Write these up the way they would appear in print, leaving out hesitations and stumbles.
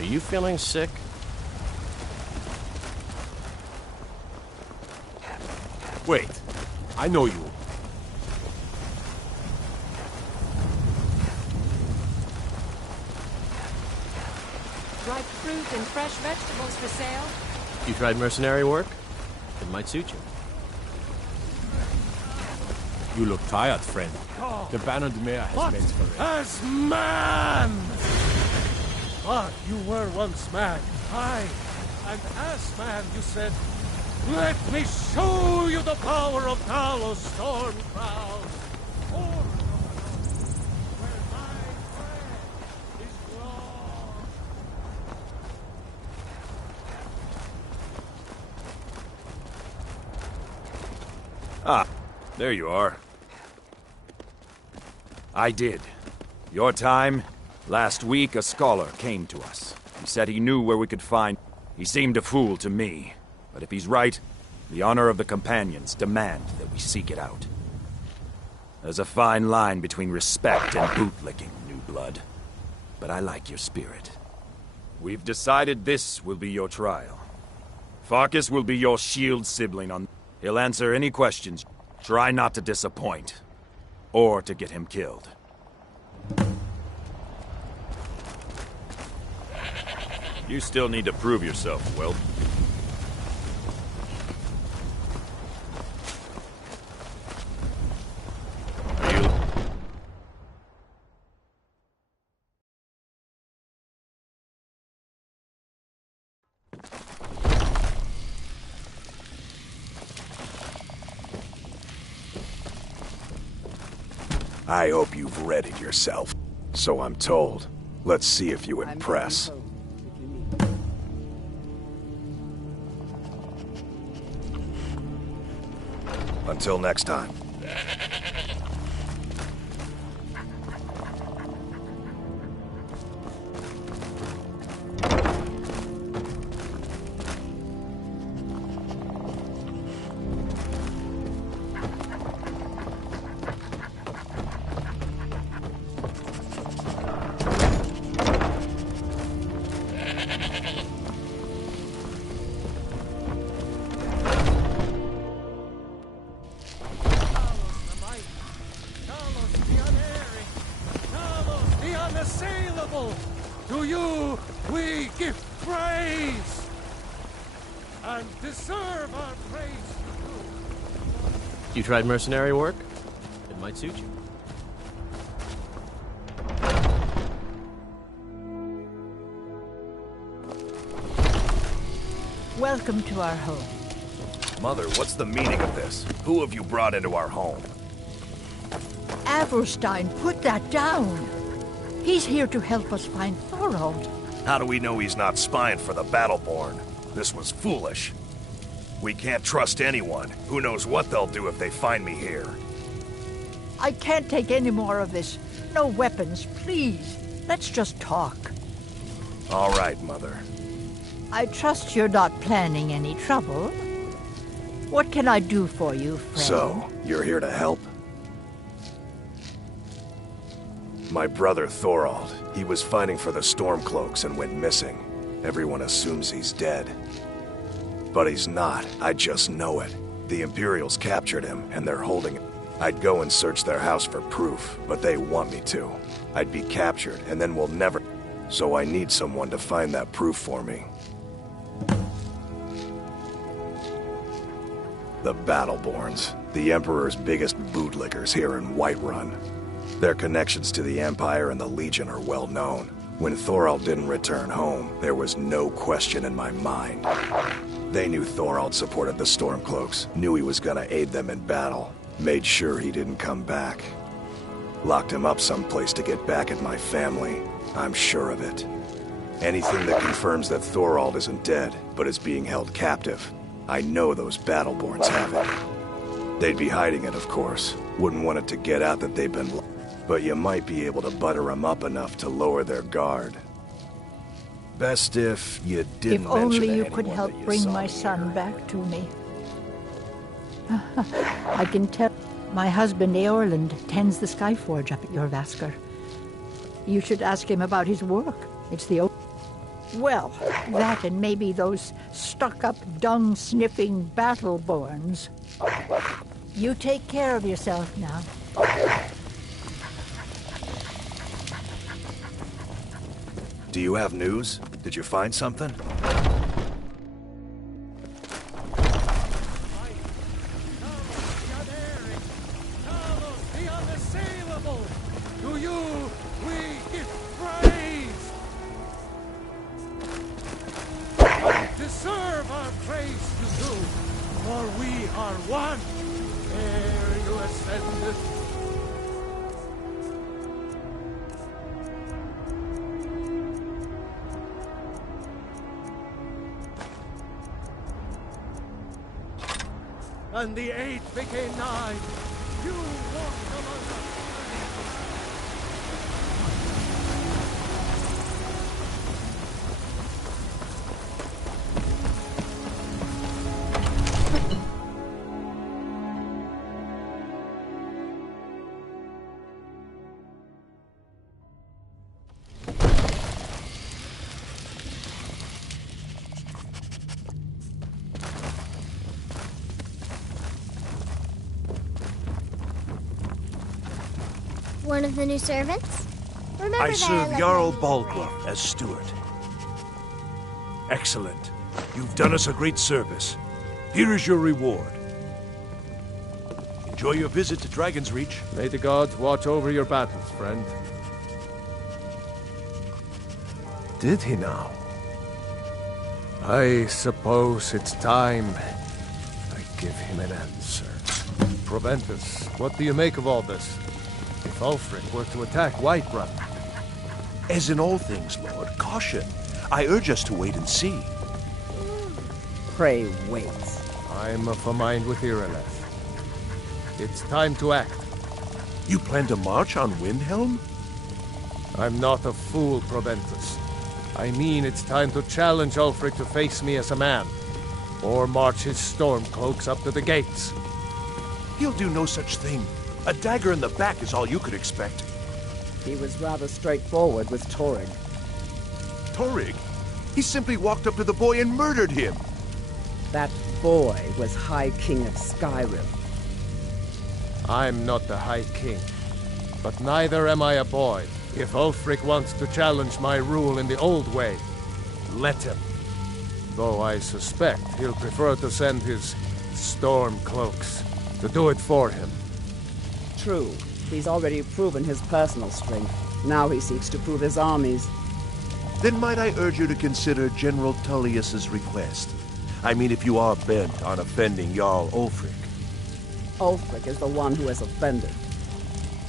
Are you feeling sick? Wait, I know you. Ripe fruit and fresh vegetables for sale. You tried mercenary work? It might suit you. You look tired, friend. The Banner de Mare has meant for it. As man! But you were once man, aye. And as man you said, let me show you the power of Talos storm clouds. Where my bread is gone. Ah, there you are. I did. Your time? Last week, a scholar came to us. He said he knew where we could find... He seemed a fool to me. But if he's right, the honor of the companions demand that we seek it out. There's a fine line between respect and bootlicking, new blood. But I like your spirit. We've decided this will be your trial. Farkas will be your shield sibling on... He'll answer any questions. Try not to disappoint. Or to get him killed. You still need to prove yourself, Will. I hope you've read it yourself. So I'm told. Let's see if you impress. Until next time. To you, we give praise, and deserve our praise. You tried mercenary work? It might suit you. Welcome to our home. Mother, what's the meaning of this? Who have you brought into our home? Avrstein, put that down. He's here to help us find Thorald. How do we know he's not spying for the Battleborn? This was foolish. We can't trust anyone. Who knows what they'll do if they find me here. I can't take any more of this. No weapons, please. Let's just talk. All right, Mother. I trust you're not planning any trouble. What can I do for you, friend? So, you're here to help? My brother Thorald, he was fighting for the Stormcloaks and went missing. Everyone assumes he's dead. But he's not, I just know it. The Imperials captured him, and they're holding him. I'd go and search their house for proof, but they want me to. I'd be captured, and then we'll never... So I need someone to find that proof for me. The Battleborns, the Emperor's biggest bootlickers here in Whiterun. Their connections to the Empire and the Legion are well known. When Thorald didn't return home, there was no question in my mind. They knew Thorald supported the Stormcloaks, knew he was gonna aid them in battle, made sure he didn't come back. Locked him up someplace to get back at my family, I'm sure of it. Anything that confirms that Thorald isn't dead, but is being held captive, I know those Battleborns have it. They'd be hiding it, of course. Wouldn't want it to get out that they've been... But you might be able to butter them up enough to lower their guard. Best if you didn't If only mention you to could anyone help that you bring saw my me son here. back to me. I can tell. My husband Eorlund tends the Skyforge up at your Vaskr. You should ask him about his work. It's the Well, that and maybe those stuck-up, dung-sniffing Battleborns. You take care of yourself now. Do you have news? Did you find something? To you we give praise. Deserve our praise to do, for we are one. Ere you ascended. And the 8 became 9. You walked among us. One of the new servants? Remember I that serve left Jarl my- Balgruuf as steward. Excellent. You've done us a great service. Here is your reward. Enjoy your visit to Dragon's Reach. May the gods watch over your battles, friend. Did he now? I suppose it's time I give him an answer. Proventus, what do you make of all this? If Ulfric were to attack Whiterun? As in all things, Lord, caution. I urge us to wait and see. Pray wait. I'm of a mind with Irileth. It's time to act. You plan to march on Windhelm? I'm not a fool, Proventus. I mean it's time to challenge Ulfric to face me as a man. Or march his stormcloaks up to the gates. He'll do no such thing. A dagger in the back is all you could expect. He was rather straightforward with Torrig. Torrig? He simply walked up to the boy and murdered him. That boy was High King of Skyrim. I'm not the High King, but neither am I a boy. If Ulfric wants to challenge my rule in the old way, let him. Though I suspect he'll prefer to send his stormcloaks to do it for him. True. He's already proven his personal strength. Now he seeks to prove his armies. Then might I urge you to consider General Tullius's request? I mean, if you are bent on offending Jarl Ulfric. Ulfric is the one who has offended.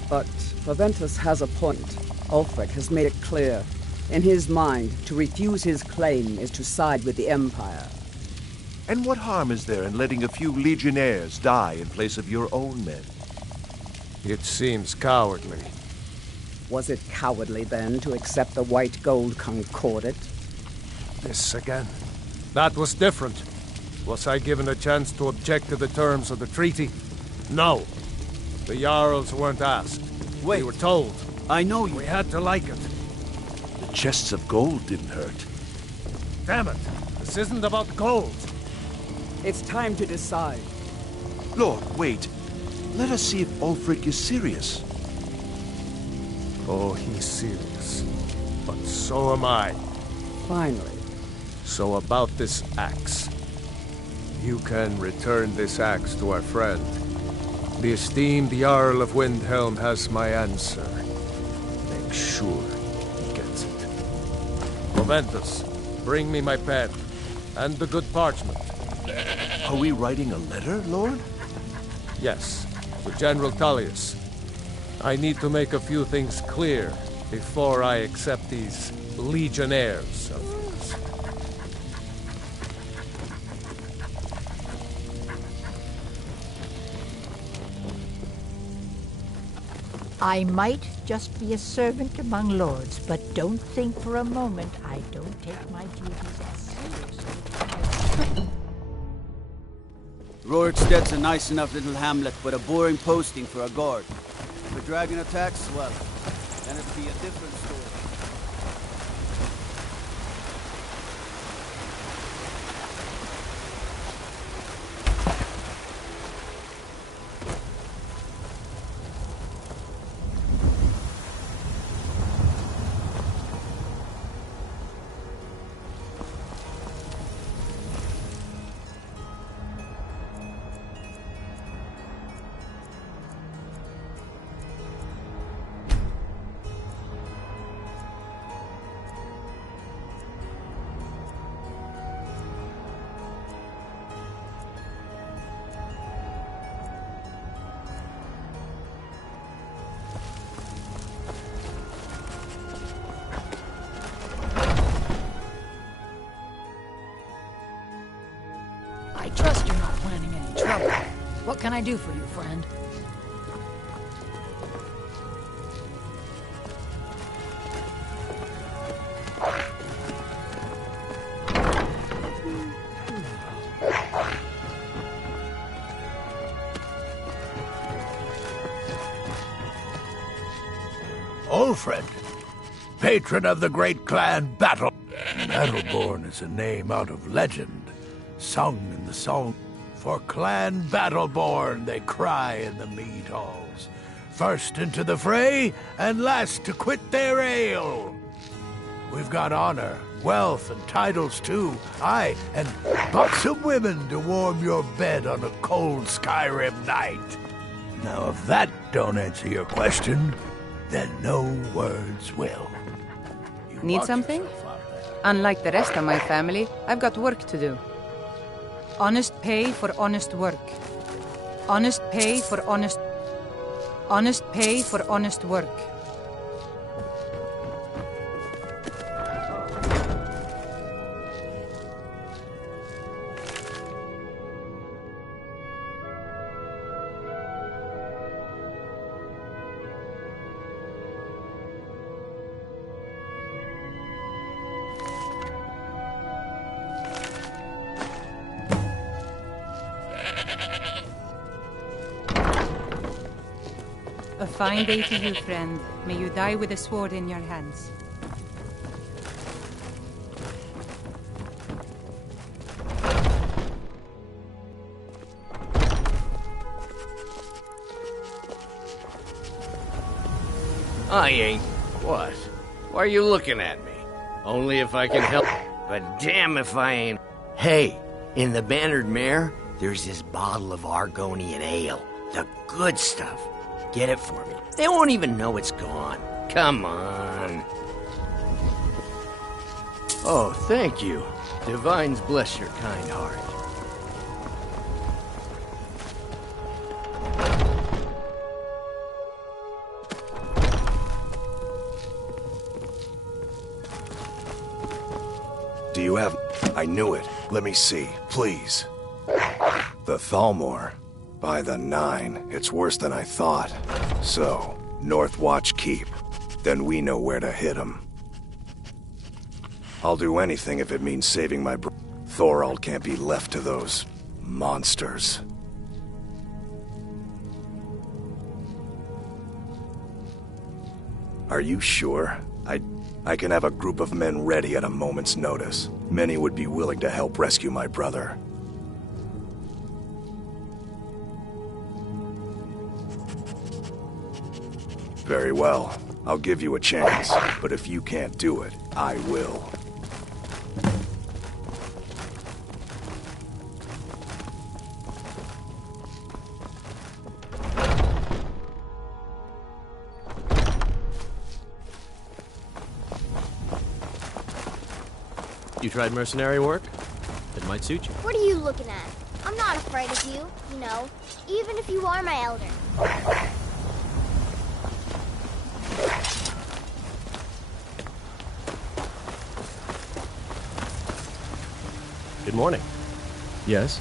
But Proventus has a point. Ulfric has made it clear. In his mind, to refuse his claim is to side with the Empire. And what harm is there in letting a few legionnaires die in place of your own men? It seems cowardly. Was it cowardly, then, to accept the White Gold Concordat? This again. That was different. Was I given a chance to object to the terms of the treaty? No. The Jarls weren't asked. Wait. We were told. I know you. We had to like it. The chests of gold didn't hurt. Damn it. This isn't about gold. It's time to decide. Lord, wait. Let us see if Ulfric is serious. Oh, he's serious. But so am I. Finally. So about this axe. You can return this axe to our friend. The esteemed Jarl of Windhelm has my answer. Make sure he gets it. Proventus, bring me my pen. And the good parchment. Are we writing a letter, Lord? Yes, to General Tullius. I need to make a few things clear before I accept these legionnaires of his. I might just be a servant among lords, but don't think for a moment I don't take my duties as seriously. Rorikstead's a nice enough little hamlet, but a boring posting for a guard. If a dragon attacks, well, then it'll be a different story. can I do for you, friend? Ulfred, patron of the great clan Battle. Battleborn is a name out of legend, sung in the song. For Clan Battleborn they cry in the mead halls, first into the fray and last to quit their ale. We've got honor, wealth, and titles too, aye, and buxom women to warm your bed on a cold Skyrim night. Now if that don't answer your question, then no words will. Need something? Unlike the rest of my family, I've got work to do. Honest pay for honest work. Honest pay for honest... Honest pay for honest work. A fine day to you, friend. May you die with a sword in your hands. I ain't. What? Why are you looking at me? Only if I can help. But damn if I ain't. Hey, in the Bannered Mare, there's this bottle of Argonian ale. The good stuff. Get it for me. They won't even know it's gone. Come on. Oh, thank you. Divines bless your kind heart. Do you have... I knew it. Let me see, please. The Thalmor. By the 9, it's worse than I thought. So, Northwatch Keep. Then we know where to hit him. I'll do anything if it means saving my Thorald can't be left to those... monsters. Are you sure? I can have a group of men ready at a moment's notice. Many would be willing to help rescue my brother. Very well. I'll give you a chance. But if you can't do it, I will. You tried mercenary work? It might suit you. What are you looking at? I'm not afraid of you, you know, even if you are my elder. Good morning. Yes?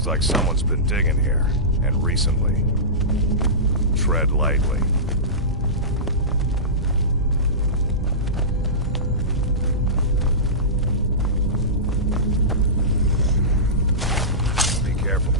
Looks like someone's been digging here, and recently. Tread lightly. Be careful.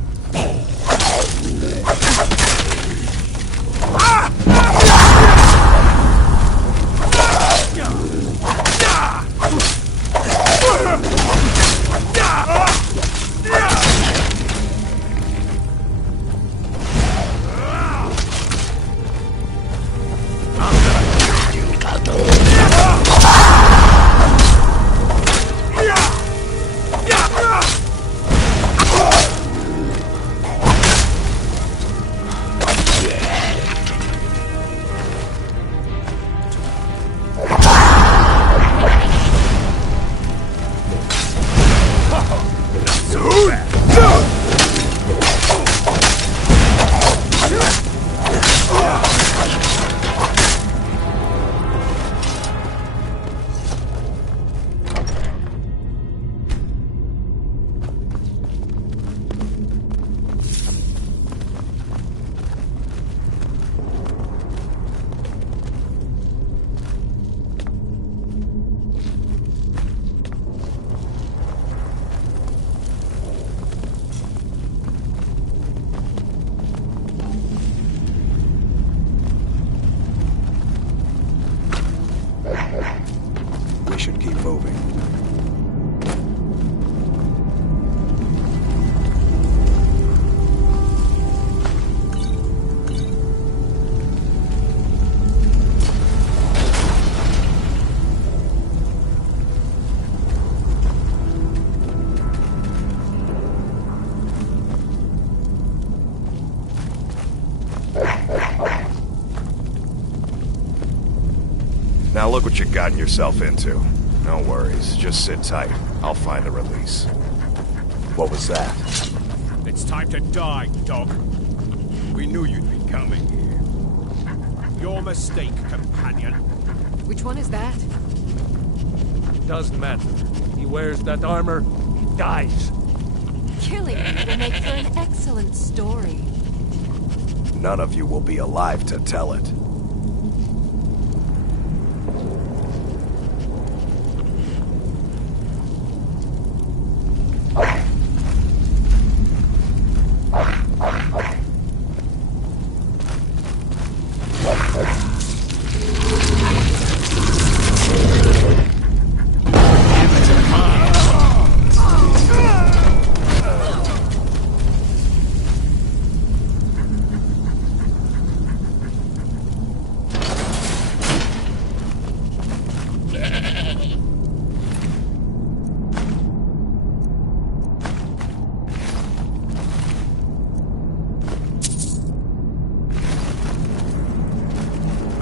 Now look what you've gotten yourself into. No worries, just sit tight. I'll find the release. What was that? It's time to die, dog. We knew you'd be coming here. Your mistake, companion. Which one is that? Doesn't matter. He wears that armor, he dies. Killing you will make for an excellent story. None of you will be alive to tell it.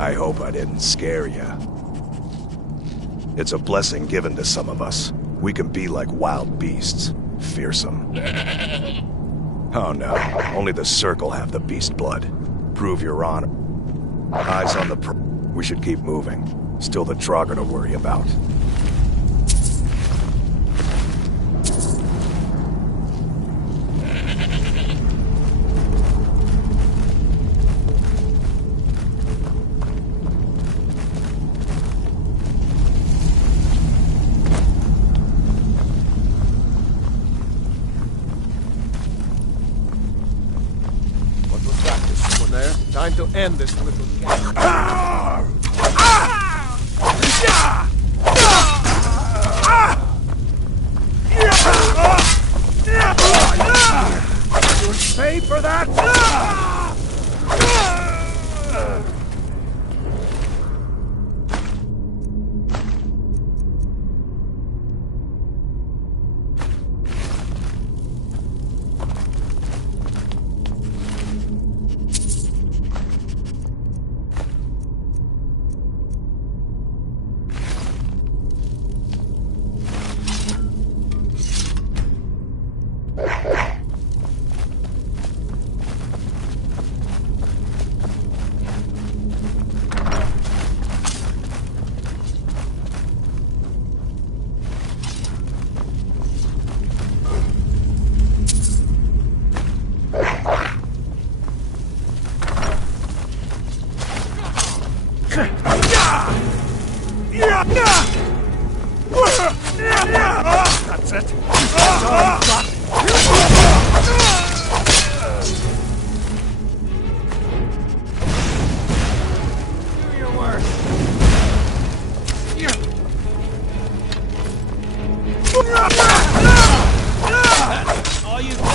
I hope I didn't scare you. It's a blessing given to some of us. We can be like wild beasts. Fearsome. Oh no, only the Circle have the beast blood. Prove your honor. Eyes on the we should keep moving. Still the Draugr to worry about. Time to end this little game. You'll pay for that! That's it. That's all you got. Do your worst. That's all you got.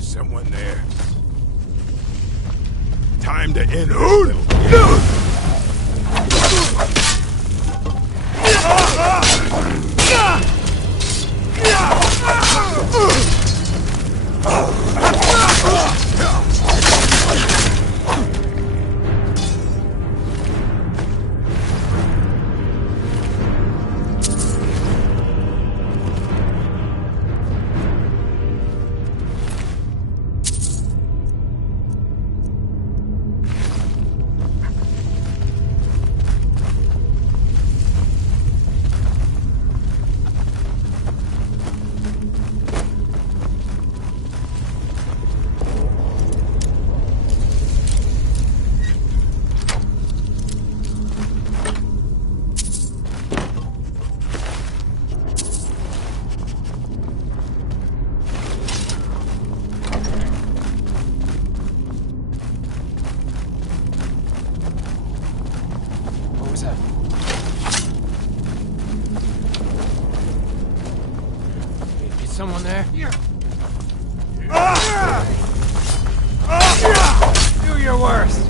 Someone there. Time to end this. Someone there? Do your worst.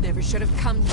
Never should have come here.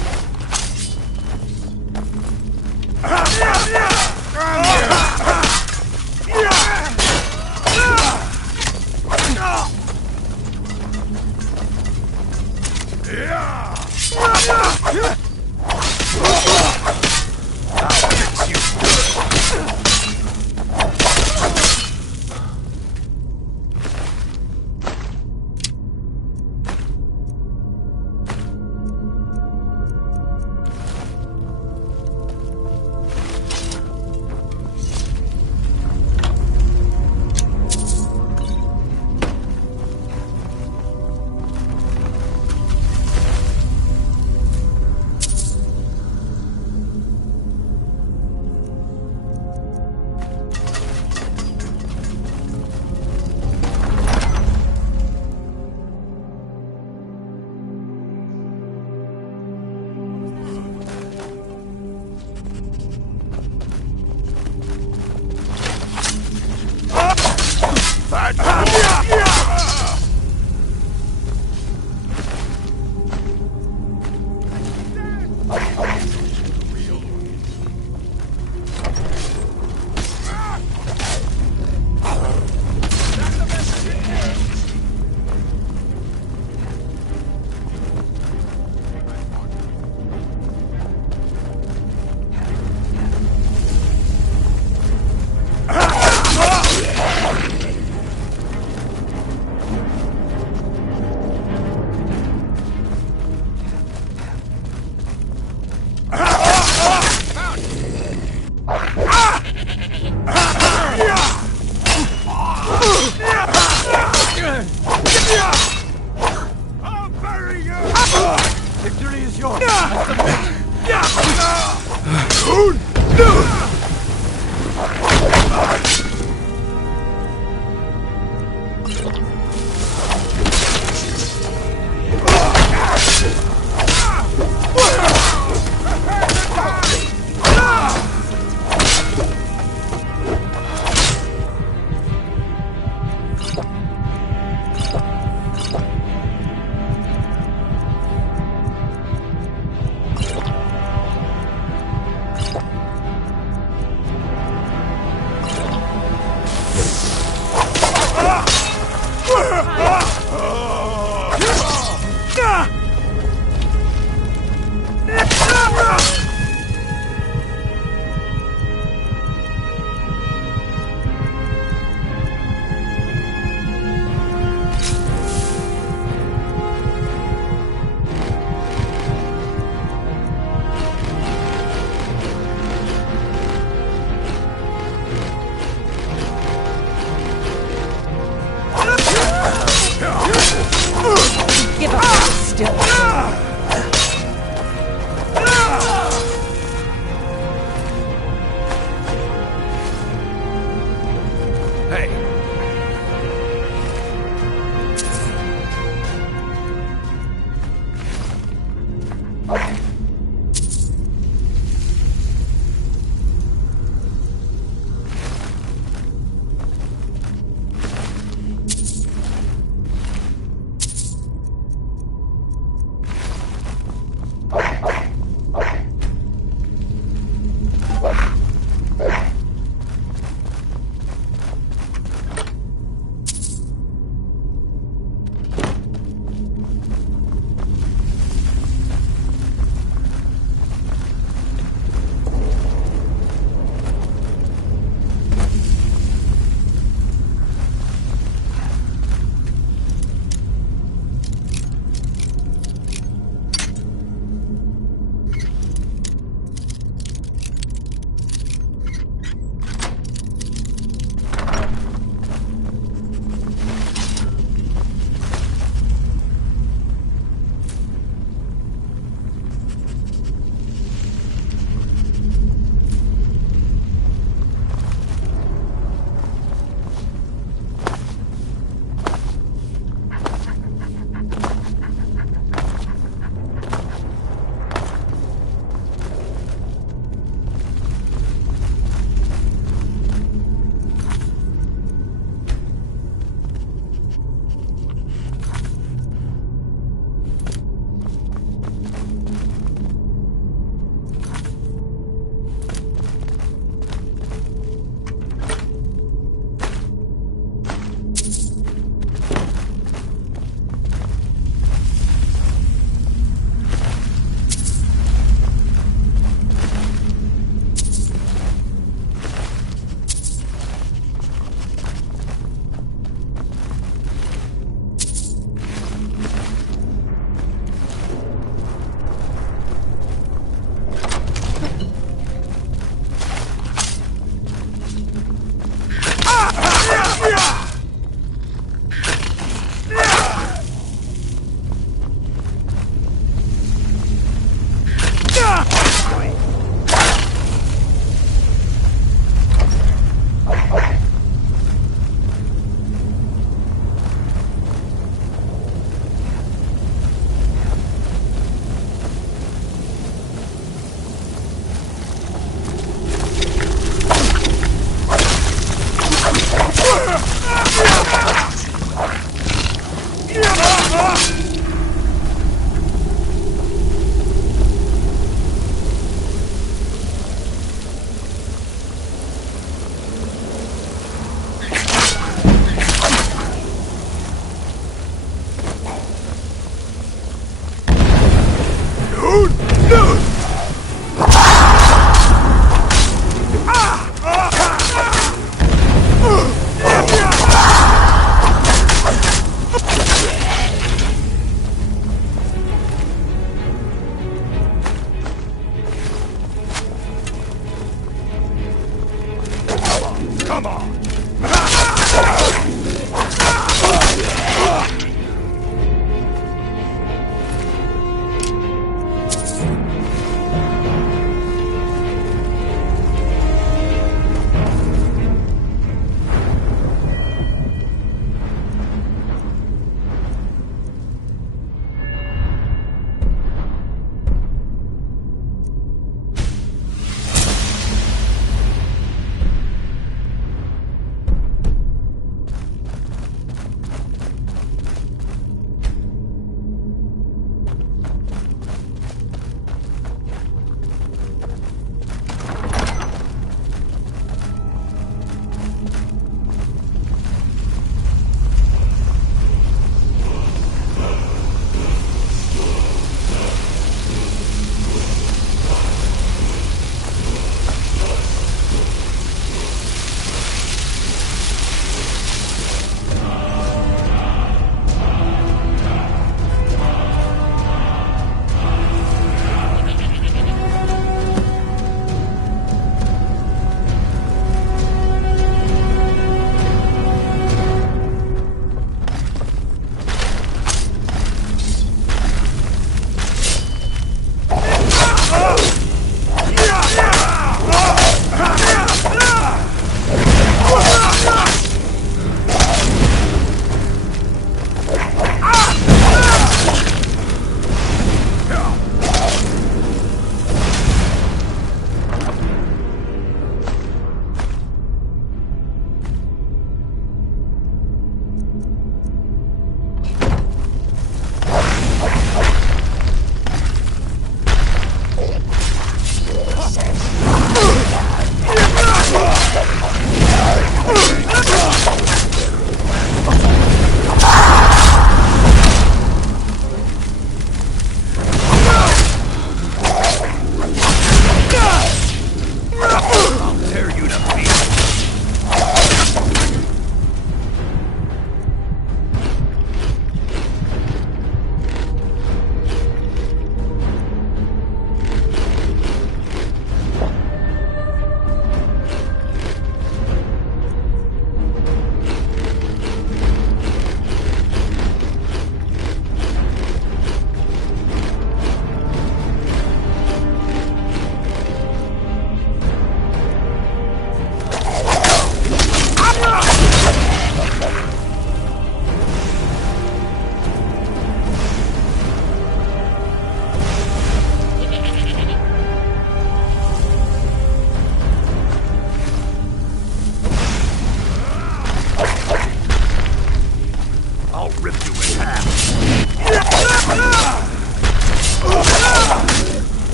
Come on!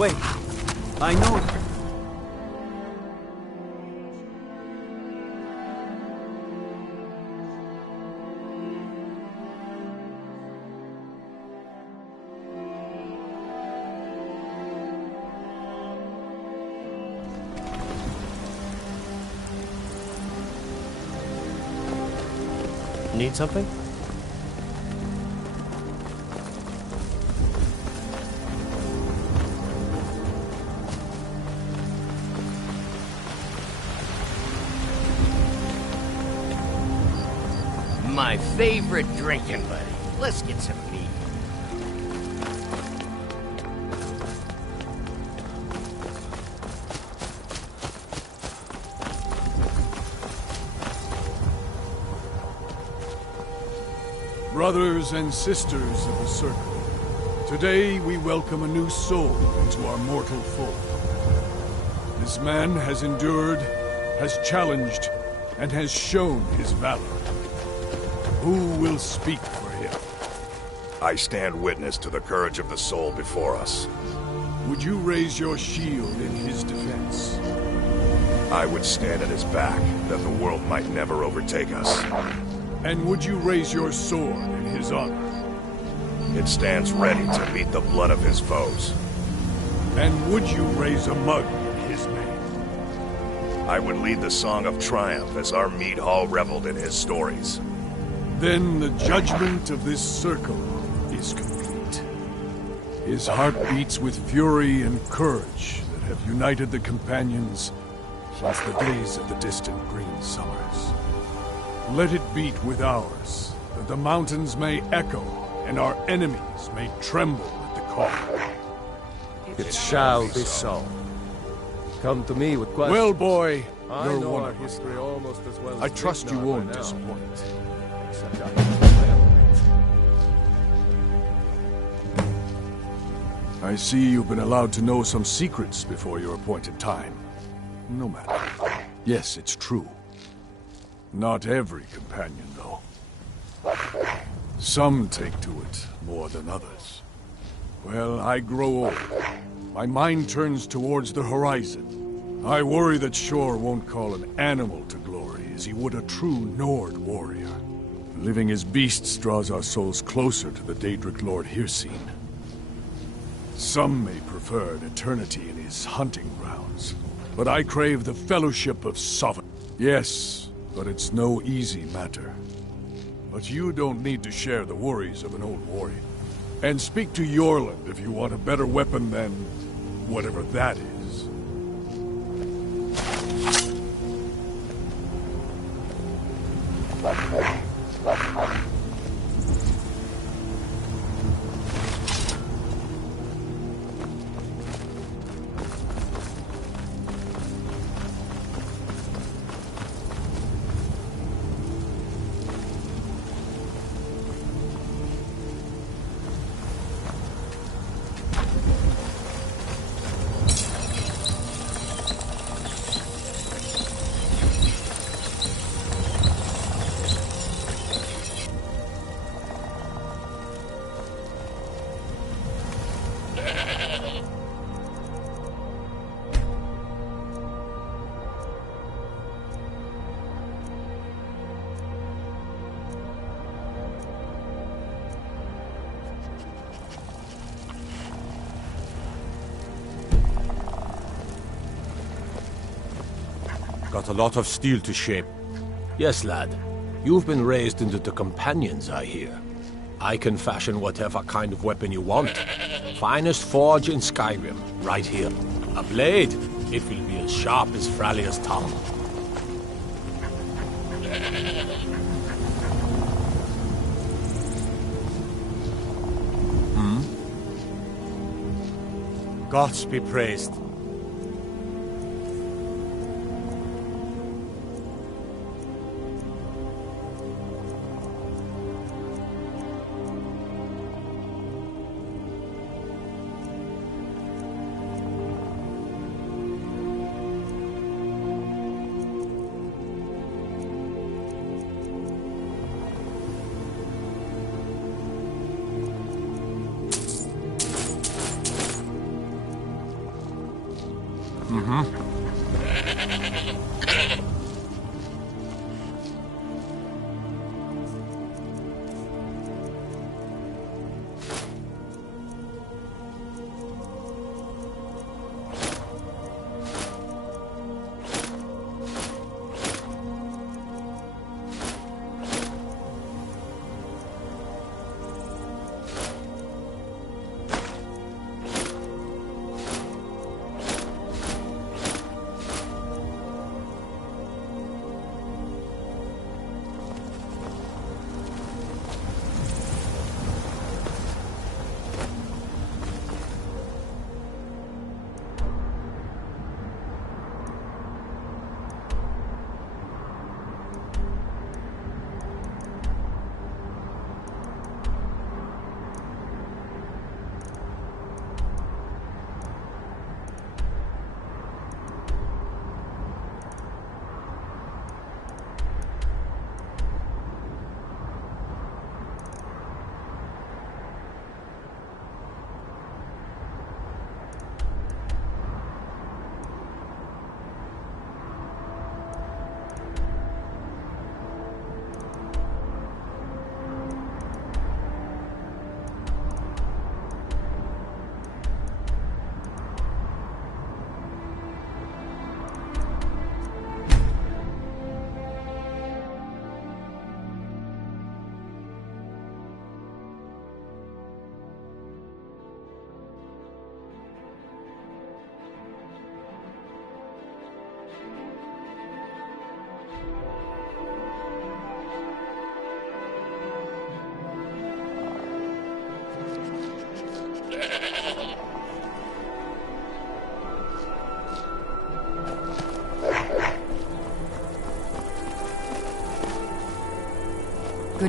Wait. I know. Need something? My favorite drinking buddy. Let's get some meat. Brothers and sisters of the Circle, today we welcome a new soul into our mortal fold. This man has endured, has challenged, and has shown his valor. Who will speak for him? I stand witness to the courage of the soul before us. Would you raise your shield in his defense? I would stand at his back, that the world might never overtake us. And would you raise your sword in his honor? It stands ready to meet the blood of his foes. And would you raise a mug in his name? I would lead the song of triumph as our mead hall reveled in his stories. Then the judgment of this circle is complete. His heart beats with fury and courage that have united the companions since the days of the distant green summers. Let it beat with ours, that the mountains may echo and our enemies may tremble at the call. It shall be so. Come to me with questions. Well, boy, I you're know one our of us history now. almost as well as I trust you Vietnam won't by now. disappoint. Except I see you've been allowed to know some secrets before your appointed time. No matter. Yes, it's true. Not every companion, though. Some take to it more than others. Well, I grow old. My mind turns towards the horizon. I worry that Shor won't call an animal to glory as he would a true Nord warrior. Living as beasts draws our souls closer to the Daedric Lord Hircine. Some may prefer an eternity in his hunting grounds, but I crave the fellowship of sovereign. Yes, but it's no easy matter. But you don't need to share the worries of an old warrior. And speak to Yorland if you want a better weapon than whatever that is. Got a lot of steel to shape. Yes, lad. You've been raised into the companions, I hear. I can fashion whatever kind of weapon you want. Finest forge in Skyrim, right here. A blade, it will be as sharp as Fralia's tongue. Gods be praised.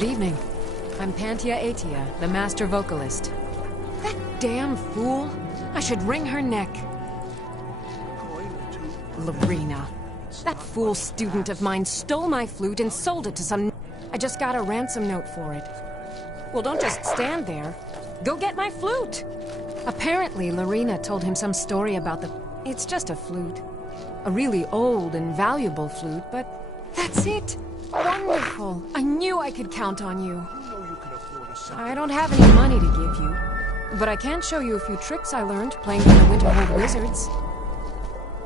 Good evening. I'm Pantia Atia, the master vocalist. That damn fool! I should wring her neck. Lorena. That fool student of mine stole my flute and sold it to some... I just got a ransom note for it. Well, don't just stand there. Go get my flute! Apparently, Lorena told him some story about the... It's just a flute. A really old and valuable flute, but that's it. Wonderful. I knew I could count on you. I don't have any money to give you, but I can show you a few tricks I learned playing for the Winterhold Wizards.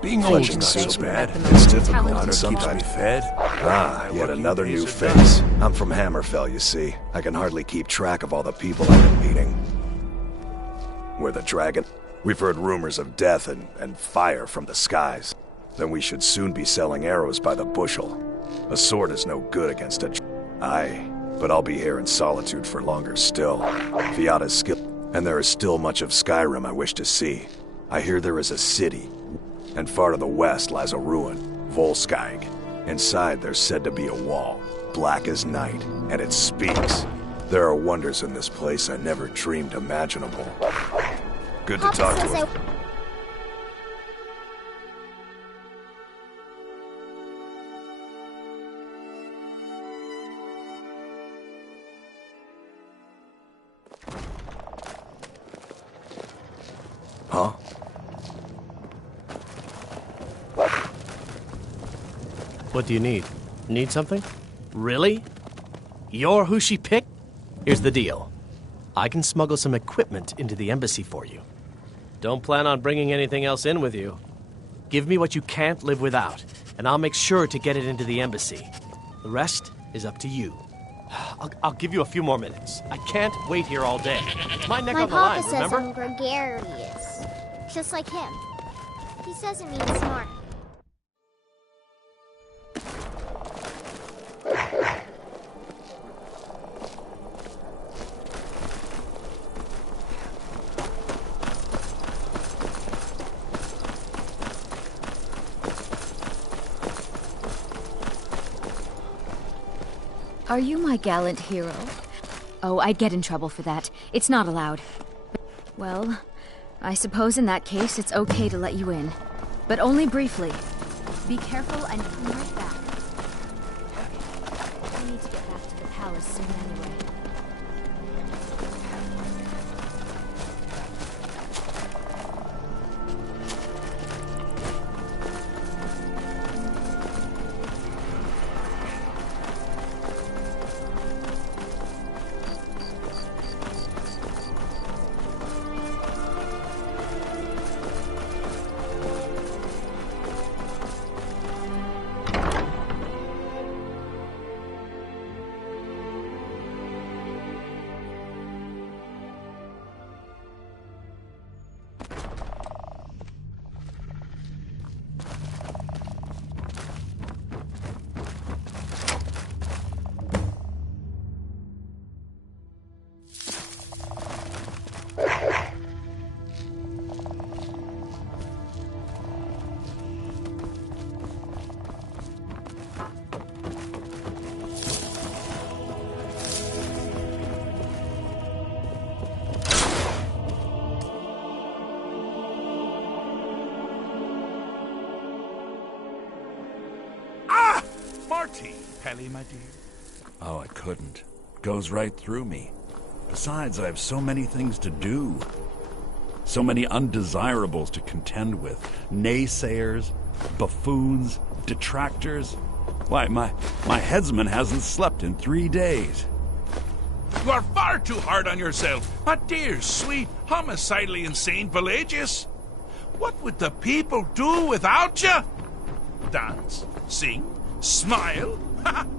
Being old's not so bad. It's difficult Honor keeps sometimes. me fed. Ah, yet another new face. I'm from Hammerfell, you see. I can hardly keep track of all the people I've been meeting. We're the dragon. We've heard rumors of death and fire from the skies. Then we should soon be selling arrows by the bushel. A sword is no good against a... Aye, but I'll be here in solitude for longer still. Fiata's skill... And there is still much of Skyrim I wish to see. I hear there is a city, and far to the west lies a ruin, Volskag. Inside there's said to be a wall, black as night, and it speaks. There are wonders in this place I never dreamed imaginable. Good to talk to you. Huh? What do you need? Need something? Really? You're who she picked? Here's the deal. I can smuggle some equipment into the embassy for you. Don't plan on bringing anything else in with you. Give me what you can't live without, and I'll make sure to get it into the embassy. The rest is up to you. I'll give you a few more minutes. I can't wait here all day. My neck on the line, remember? My papa says I'm gregarious. Just like him. He says it means smart. Are you my gallant hero? Oh, I'd get in trouble for that. It's not allowed. Well, I suppose in that case it's okay to let you in. But only briefly. Be careful and come right back. Okay. I need to get back to the palace soon anyway. Pelly, my dear? Oh, I couldn't. It goes right through me. Besides, I have so many things to do. So many undesirables to contend with. Naysayers, buffoons, detractors. Why, my headsman hasn't slept in 3 days. You are far too hard on yourself, my dear, sweet, homicidally insane Pelagius. What would the people do without you? Dance, sing, smile,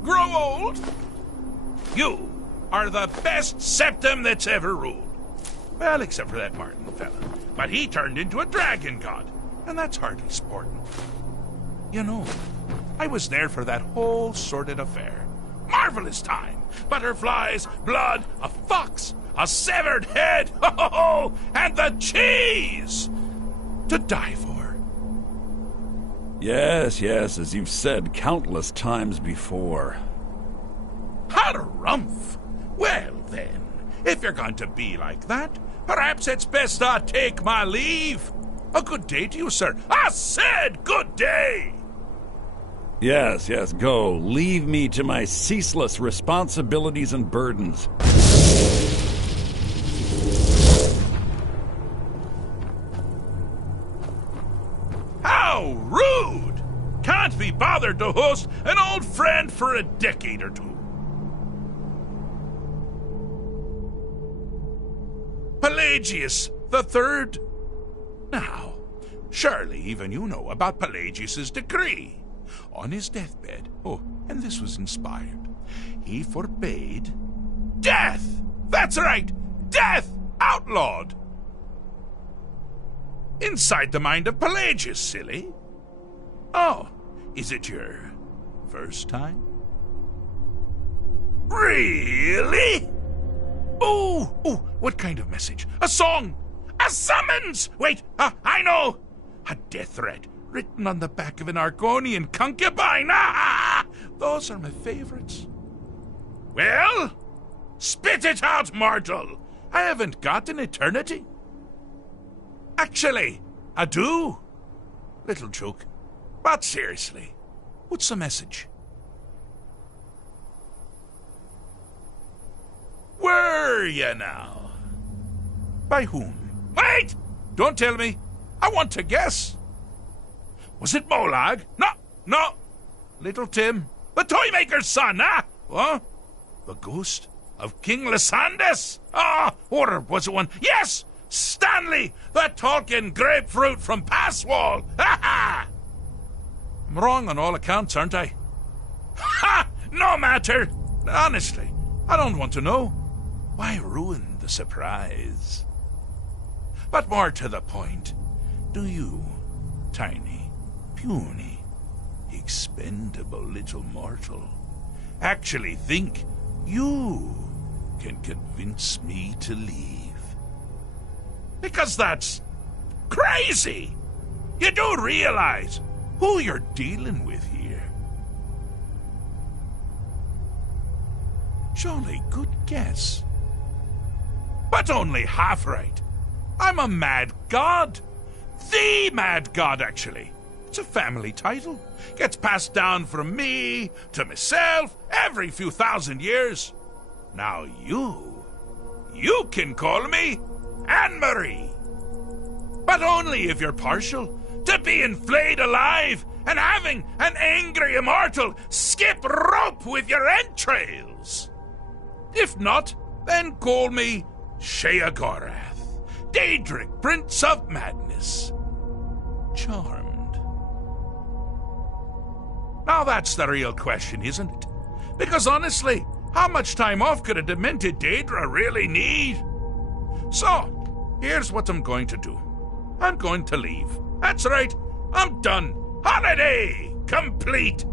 grow old? You are the best septum that's ever ruled. Well, except for that Martin fella. But he turned into a dragon god, and that's hardly sporting. You know, I was there for that whole sordid affair. Marvelous time. Butterflies, blood, a fox, a severed head, and the cheese to die for. Yes, as you've said countless times before. Harumph! Well then, if you're going to be like that, perhaps it's best I take my leave. A good day to you, sir. I said good day! Yes, go. Leave me to my ceaseless responsibilities and burdens. How rude! Can't be bothered to host an old friend for a decade or two. Pelagius the Third. Now, surely even you know about Pelagius's decree. On his deathbed, and this was inspired, he forbade death! That's right! Death! Outlawed! Inside the mind of Pelagius, silly. Oh, is it your first time? Really? Oh, what kind of message? A song? A summons! Wait, I know! A death threat written on the back of an Argonian concubine. Those are my favorites. Well, spit it out, mortal. I haven't got an eternity. Actually, I do. Little joke. But seriously, what's the message? Were you now? By whom? Wait! Don't tell me. I want to guess. Was it Molag? No. Little Tim, the Toymaker's son, What? The ghost of King Lysandas? Or was it one? Yes! Stanley, the talking grapefruit from Passwall! I'm wrong on all accounts, aren't I? Ha! No matter! Honestly, I don't want to know. Why ruin the surprise? But more to the point, do you, tiny, puny, expendable little mortal, actually think you can convince me to leave? Because that's crazy! You do realize who you're dealing with here. Jolly good guess. But only half right. I'm a mad god. The mad god, actually. It's a family title. Gets passed down from me to myself every few thousand years. Now you can call me Anne-Marie. But only if you're partial to being flayed alive and having an angry immortal skip rope with your entrails. If not, then call me Sheogorath, Daedric, Prince of Madness. Charmed. Now that's the real question, isn't it? Because honestly, how much time off could a demented Daedra really need? So, here's what I'm going to do. I'm going to leave. That's right, I'm done. Holiday complete.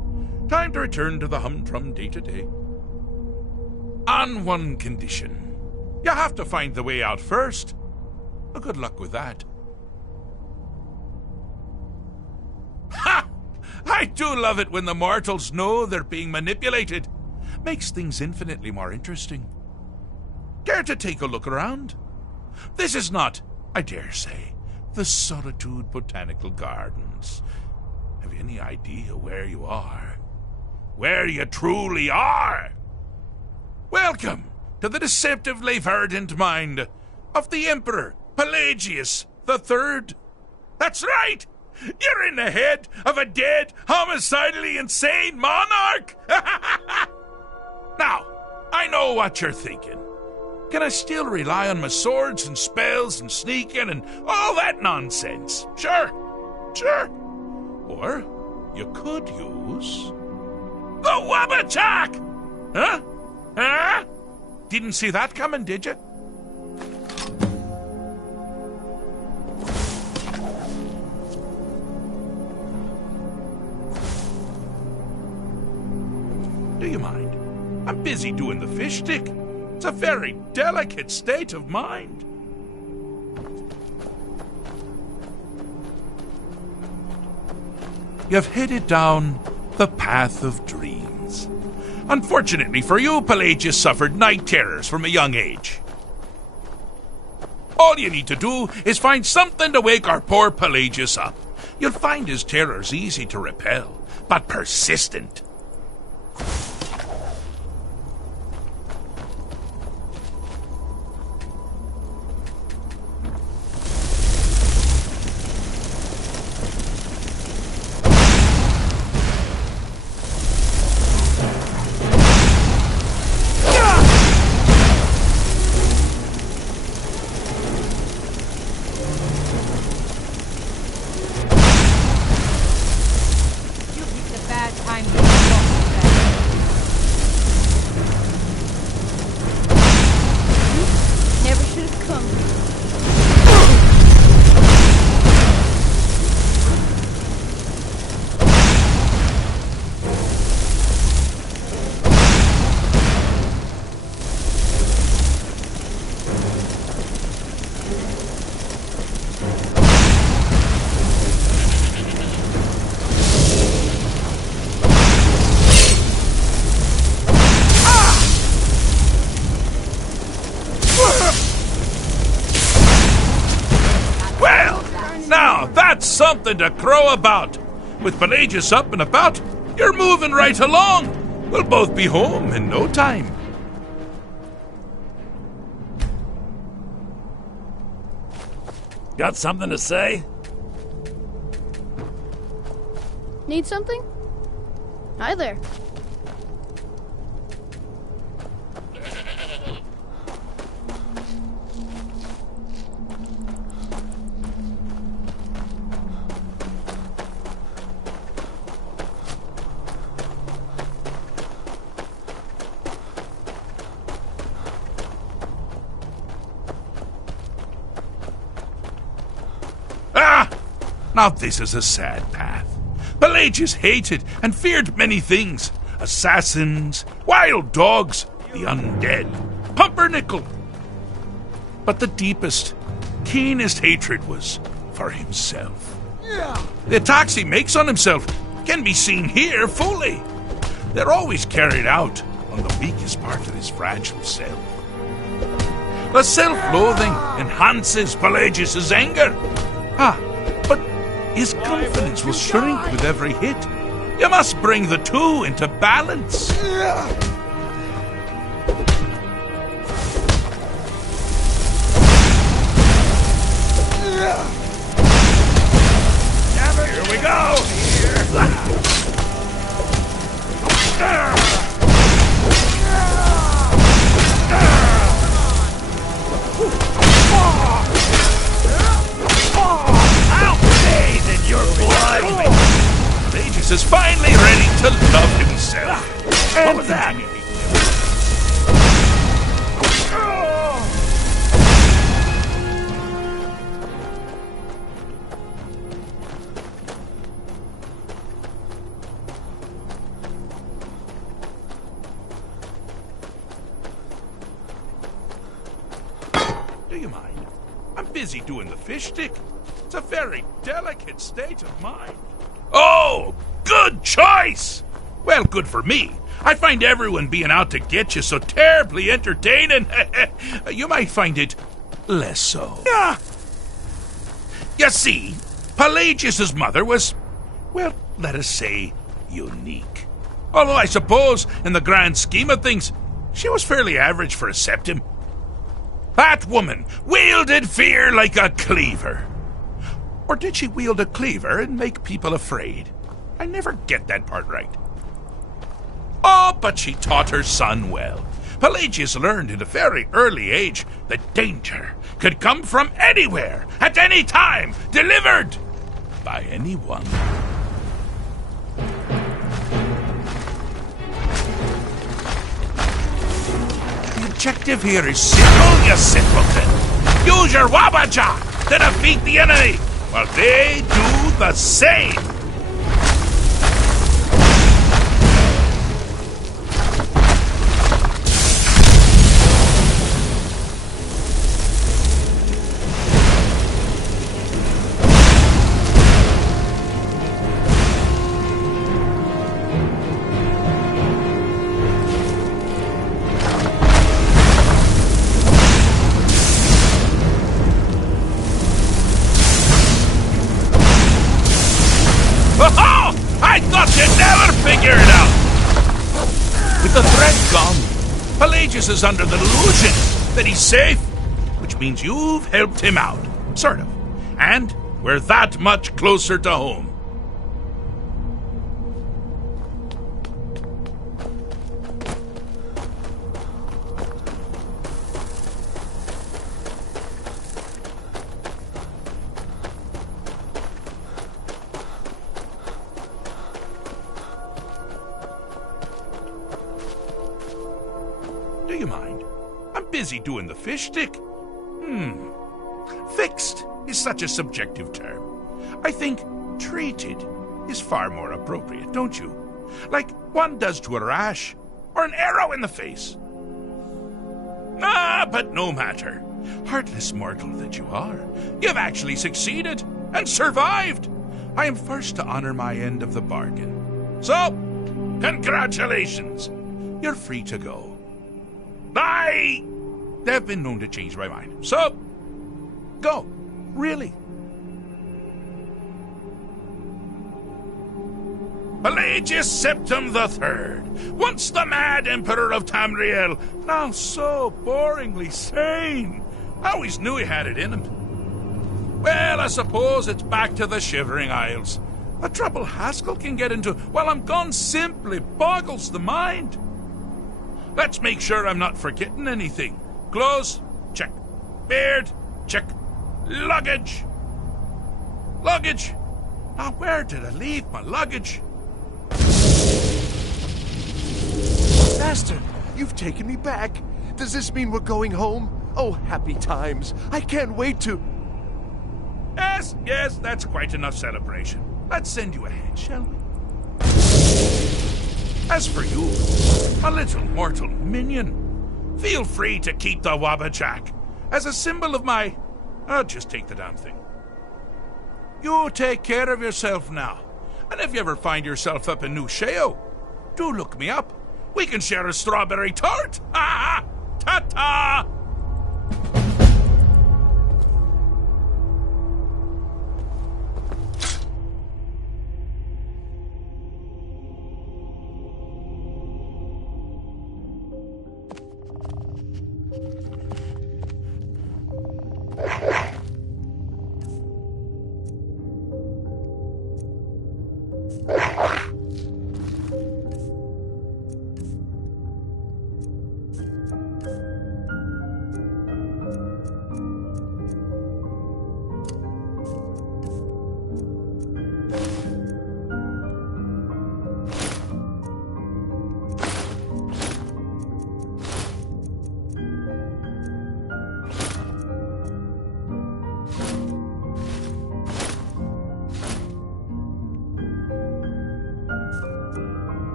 Time to return to the humdrum day-to-day. On one condition. You have to find the way out first. Well, good luck with that. Ha! I do love it when the mortals know they're being manipulated. Makes things infinitely more interesting. Care to take a look around? This is not, I dare say, the Solitude Botanical Gardens. Have you any idea where you are? Where you truly are? Welcome to the deceptively verdant mind of the Emperor Pelagius the Third. That's right! You're in the head of a dead, homicidally insane monarch! Now, I know what you're thinking. Can I still rely on my swords and spells and sneaking and all that nonsense? Sure. Or you could use the Wabachak! Huh? Didn't see that coming, did you? Do you mind? I'm busy doing the fish stick. It's a very delicate state of mind. You've headed down the path of dreams. Unfortunately for you, Pelagius suffered night terrors from a young age. All you need to do is find something to wake our poor Pelagius up. You'll find his terrors easy to repel, but persistent. Something to crow about. With Pelagius up and about, you're moving right along. We'll both be home in no time. Got something to say? Need something? Hi there. Now this is a sad path. Pelagius hated and feared many things. Assassins, wild dogs, the undead, pumpernickel. But the deepest, keenest hatred was for himself. The attacks he makes on himself can be seen here fully. They're always carried out on the weakest part of his fragile self. The self-loathing enhances Pelagius' anger. But his confidence will shrink with every hit. You must bring the two into balance. Here we go! Your blood! Pelagius is finally ready to love himself. What was that? Do you mind? I'm busy doing the fish stick. It's a very delicate state of mind. Oh, good choice! Well, good for me. I find everyone being out to get you so terribly entertaining. You might find it less so. You see, Pelagius' mother was, well, let us say, unique. Although I suppose, in the grand scheme of things, she was fairly average for a septim. That woman wielded fear like a cleaver. Or did she wield a cleaver and make people afraid? I never get that part right. Oh, but she taught her son well. Pelagius learned at a very early age that danger could come from anywhere, at any time, delivered by anyone. The objective here is simple, you simpleton. Use your wabaja to defeat the enemy, while they do the same. Pelagius is under the delusion that he's safe, which means you've helped him out. Sort of. And we're that much closer to home. Do you mind? I'm busy doing the fish stick. Fixed is such a subjective term. I think treated is far more appropriate, don't you? Like one does to a rash or an arrow in the face. But no matter. Heartless mortal that you are, you've actually succeeded and survived. I am first to honor my end of the bargain. So, congratulations. You're free to go. I have been known to change my mind. So, go. Really. Pelagius Septim III, once the mad Emperor of Tamriel, now so boringly sane. I always knew he had it in him. Well, I suppose it's back to the Shivering Isles. The trouble Haskell can get into while I'm gone simply boggles the mind. Let's make sure I'm not forgetting anything. Clothes? Check. Beard? Check. Luggage? Luggage? Now, where did I leave my luggage? Master, you've taken me back. Does this mean we're going home? Oh, happy times. I can't wait to... Yes, that's quite enough celebration. Let's send you ahead, shall we? As for you, a little mortal minion, feel free to keep the Wabbajack as a symbol of my... just take the damn thing. You take care of yourself now. And if you ever find yourself up in New Sheo, do look me up. We can share a strawberry tart. Ha ha! Ta-ta!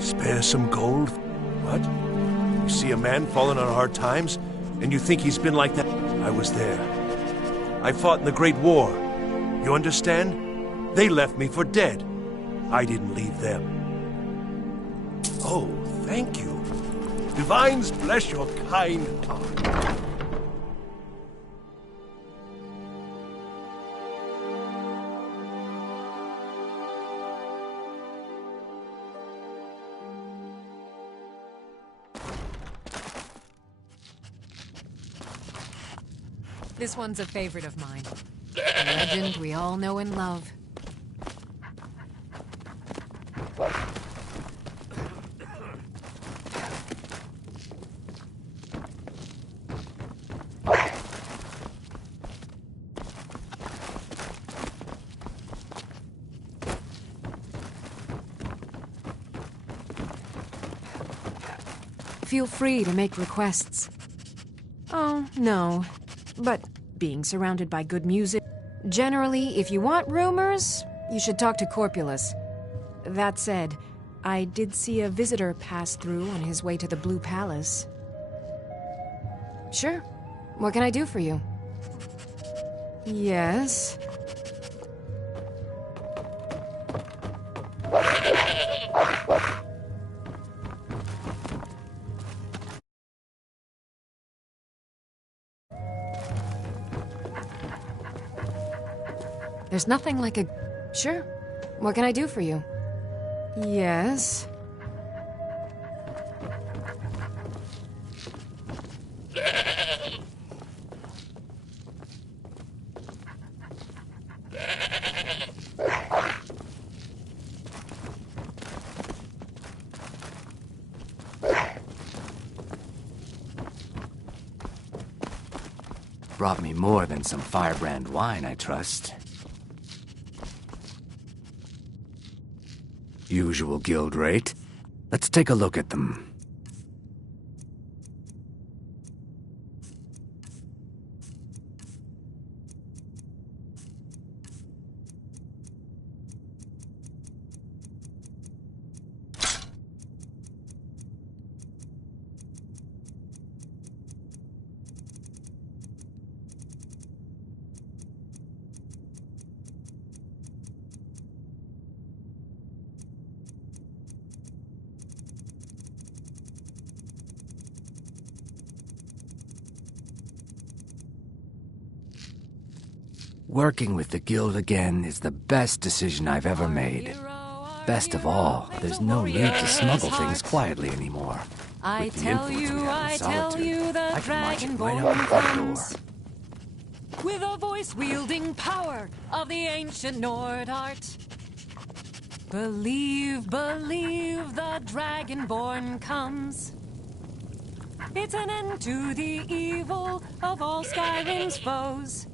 Spare some gold? What? You see a man falling on hard times, and you think he's been like that? I was there. I fought in the Great War. You understand? They left me for dead. I didn't leave them. Oh, thank you. Divines bless your kind heart. This one's a favorite of mine. A legend we all know and love. Feel free to make requests. Oh, no. But being surrounded by good music... Generally, if you want rumors, you should talk to Corpulus. That said, I did see a visitor pass through on his way to the Blue Palace. Sure. What can I do for you? Yes? There's nothing like a... Sure. What can I do for you? Yes? Brought me more than some firebrand wine, I trust. Usual guild rate. Let's take a look at them. Working with the guild again is the best decision I've ever made. Best of all, there's no need to smuggle things quietly anymore. With the influence we have in Solitude, I can march it right out the front door. With a voice wielding power of the ancient Nord art. Believe, believe the Dragonborn comes. It's an end to the evil of all Skyrim's foes.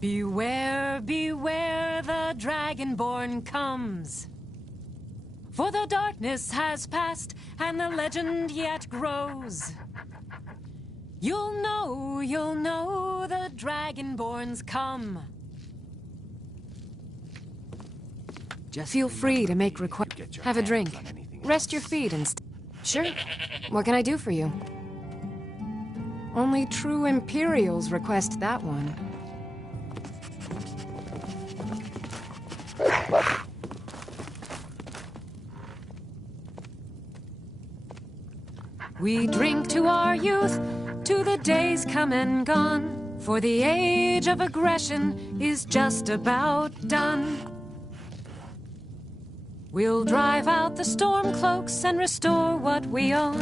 Beware, beware, the Dragonborn comes. For the darkness has passed, and the legend yet grows. You'll know the Dragonborn's come. Just feel free to make requests. Have a drink. Rest your feet and... Sure. What can I do for you? Only true Imperials request that one. We drink to our youth, to the days come and gone, for the age of aggression is just about done. We'll drive out the storm cloaks and restore what we own.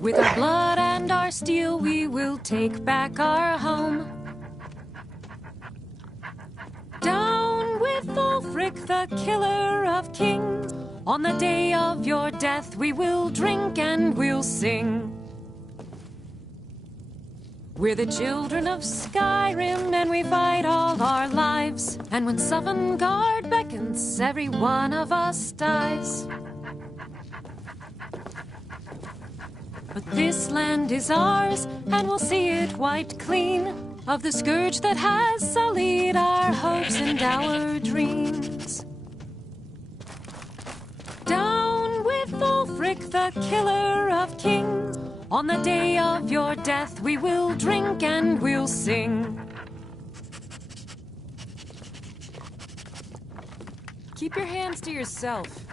With our blood and our steel, we will take back our home. Down with Ulfric, the killer of kings. On the day of your death, we will drink and we'll sing. We're the children of Skyrim, and we fight all our lives. And when Sovngarde beckons, every one of us dies. But this land is ours, and we'll see it wiped clean of the scourge that has sullied our hopes and our dreams. Down with the Ulfric, the killer of kings. On the day of your death, we will drink and we'll sing. Keep your hands to yourself.